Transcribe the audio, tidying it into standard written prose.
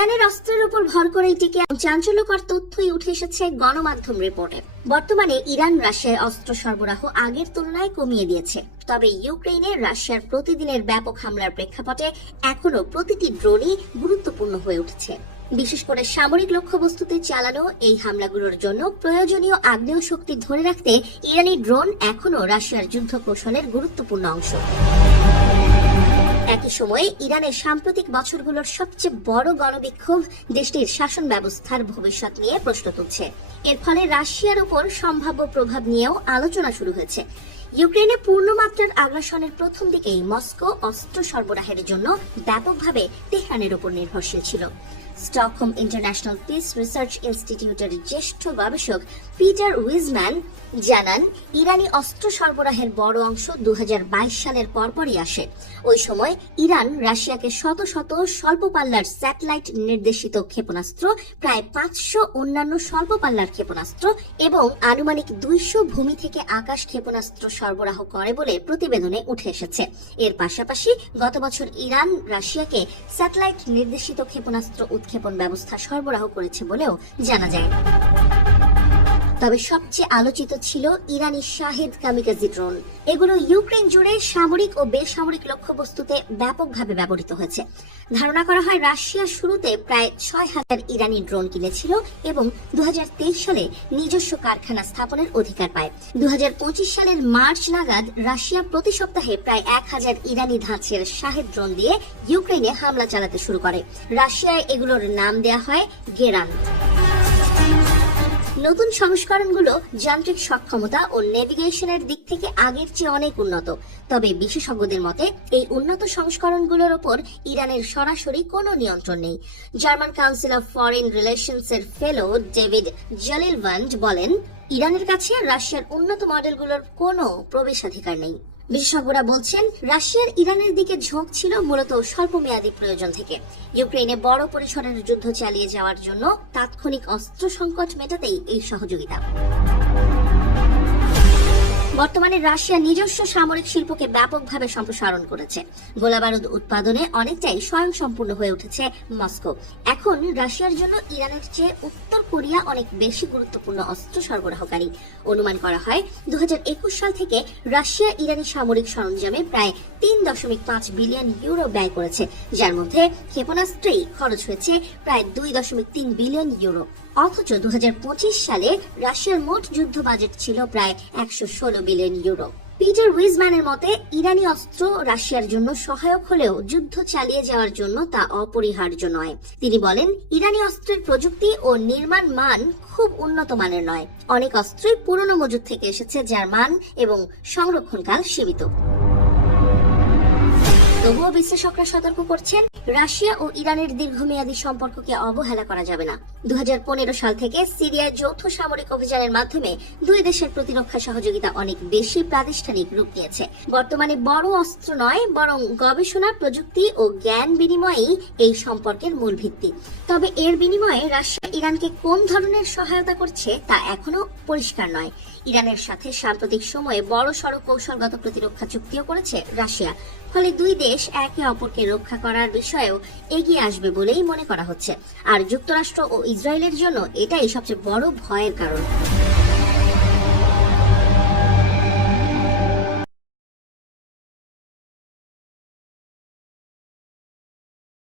ইরানের অস্ত্রের উপর ভর করেই টিকে চাঞ্চল্যকর তথ্যই উঠে এসেছে গণমাধ্যম রিপোর্টে। বর্তমানে ইরান রাশিয়ায় অস্ত্র সরবরাহ আগের তুলনায় কমিয়ে দিয়েছে। তবে ইউক্রেনে রাশিয়ার প্রতিদিনের ব্যাপক হামলার প্রেক্ষাপটে এখনো প্রতিটি ড্রোনই গুরুত্বপূর্ণ হয়ে উঠেছে। বিশেষ করে সামরিক লক্ষ্যবস্তুতে চালানো এই হামলাগুলোর জন্য প্রয়োজনীয় আগ্নেয় শক্তি ধরে রাখতে ইরানি ড্রোন এখনো রাশিয়ার যুদ্ধ কৌশলের গুরুত্বপূর্ণ অংশ। একই সময়ে ইরানের সাম্প্রতিক বছরগুলোর সবচেয়ে বড় গণবিক্ষোভ দেশটির শাসন ব্যবস্থার ভবিষ্যৎ নিয়ে প্রশ্ন তুলছে। এর ফলে রাশিয়ার উপর সম্ভাব্য প্রভাব নিয়েও আলোচনা শুরু হয়েছে। ইউক্রেনে পূর্ণমাত্রার আগ্রাসনের প্রথম দিকেই মস্কো অস্ত্র সরবরাহের জন্য ব্যাপকভাবে তেহরানের উপর নির্ভরশীল ছিল। স্টকহোম ইন্টারন্যাশনাল পিস রিসার্চ ইনস্টিটিউটের জ্যেষ্ঠ গবেষক পিটার উইজম্যান জানান, ইরানি অস্ত্র সরবরাহের বড় অংশ 2022 সালের পরপরই আসে। ওই সময় ইরান রাশিয়াকে শত শত স্বল্প পাল্লার স্যাটেলাইট নির্দেশিত ক্ষেপণাস্ত্র, প্রায় 500 অন্যান্য স্বল্প পাল্লার ক্ষেপণাস্ত্র এবং আনুমানিক 200 ভূমি থেকে আকাশ ক্ষেপণাস্ত্র সরবরাহ করে বলে প্রতিবেদনে উঠে এসেছে। এর পাশাপাশি গত বছর ইরান রাশিয়াকে স্যাটেলাইট নির্দেশিত ক্ষেপণাস্ত্র উৎক্ষেপণ ব্যবস্থা সরবরাহ করেছে বলেও জানা যায়। তবে সবচেয়ে আলোচিত ছিল ইরানি শাহেদ কামিকাজি ড্রোন। এগুলো ইউক্রেন জুড়ে সামরিক ও বেসামরিক লক্ষ্যবস্তুতে ব্যাপকভাবে ব্যবহৃত হয়েছে। ধারণা করা হয় রাশিয়া শুরুতে প্রায় 6000 ইরানি ড্রোন কিনেছিল এবং 2023 সালে নিজস্ব কারখানা স্থাপনের অধিকার পায়। 2025 সালের মার্চ নাগাদ রাশিয়া প্রতি সপ্তাহে প্রায় 1000 ইরানি ধাঁচের শাহেদ ড্রোন দিয়ে ইউক্রেনে হামলা চালাতে শুরু করে। রাশিয়ায় এগুলোর নাম দেয়া হয় গেরান্ট। নতুন সংস্করণগুলো যান্ত্রিক সক্ষমতা ও নেভিগেশনের দিক থেকে আগের চেয়ে অনেক উন্নত। তবে বিশেষজ্ঞদের মতে এই উন্নত সংস্করণগুলোর উপর ইরানের সরাসরি কোনো নিয়ন্ত্রণ নেই। German council of foreign relations এর ফেলো ডেভিড জালিলভান্ড বলেন, ইরানের কাছে রাশিয়ার উন্নত মডেলগুলোর কোনো প্রবেশাধিকার নেই। বিশেষজ্ঞরা বলছেন, রাশিয়ার ইরানের দিকে ঝোঁক ছিল মূলত স্বল্পমেয়াদী প্রয়োজন থেকে। ইউক্রেনে বড় পরিসরের যুদ্ধ চালিয়ে যাওয়ার জন্য তাৎক্ষণিক অস্ত্র সংকট মেটাতেই এই সহযোগিতা। বর্তমানে রাশিয়া নিজস্ব সামরিক শিল্পকে ব্যাপকভাবে সম্প্রসারণ করেছে। গোলাবারুদ উৎপাদনে অনেকটাই স্বয়ংসম্পূর্ণ হয়ে উঠেছে মস্কো। এখন রাশিয়ার জন্য ইরানের চেয়ে উত্তর কোরিয়া অনেক বেশি গুরুত্বপূর্ণ অস্ত্র সরবরাহকারী। অনুমান করা হয় 2021 সাল থেকে রাশিয়া ইরানি সামরিক সরঞ্জামে প্রায় 3.5 বিলিয়ন ইউরো ব্যয় করেছে, যার মধ্যে ক্ষেপণাস্ত্রেই খরচ হয়েছে প্রায় 2.3 বিলিয়ন ইউরো। অথচ 2025 সালে রাশিয়ার মোট যুদ্ধ বাজেট ছিল প্রায় 116 বিলিয়ন ইউরো। পিটার উইজম্যানের মতে, ইরানি অস্ত্র রাশিয়ার জন্য সহায়ক হলেও যুদ্ধ চালিয়ে যাওয়ার জন্য তা অপরিহার্য নয়। তিনি বলেন, ইরানি অস্ত্রের প্রযুক্তি ও নির্মাণ মান খুব উন্নত মানের নয়। অনেক অস্ত্রই পুরনো মজুদ থেকে এসেছে, যার মান এবং সংরক্ষণকাল সীমিত। তবুও বিশ্লেষকরা সতর্ক করছেন, রাশিয়া ও ইরানের দীর্ঘমেয়াদী সম্পর্ককে অবহেলা করা যাবে না। 2015 সাল থেকে সিরিয়ায় যৌথ সামরিক অভিযানের মাধ্যমে দুই দেশের প্রতিরক্ষা সহযোগিতা অনেক বেশি প্রাতিষ্ঠানিক রূপ নিয়েছে। বর্তমানে বড় অস্ত্র নয়, বরং গবেষণা, প্রযুক্তি ও জ্ঞান বিনিময়ই এই সম্পর্কের মূল ভিত্তি। তবে এর বিনিময়ে রাশিয়া ইরানকে কোন ধরনের সহায়তা করছে তা এখনো পরিষ্কার নয়। ইরানের সাথে সাম্প্রতিক সময়ে বড়সড় কৌশলগত প্রতিরক্ষা চুক্তিও করেছে রাশিয়া। ফলে দুই দেশ একে অপরকে রক্ষা করার বিষয়েও এগিয়ে আসবে বলেই মনে করা হচ্ছে। আর যুক্তরাষ্ট্র ও ইসরায়েলের জন্য এটাই সবচেয়ে বড় ভয়ের কারণ।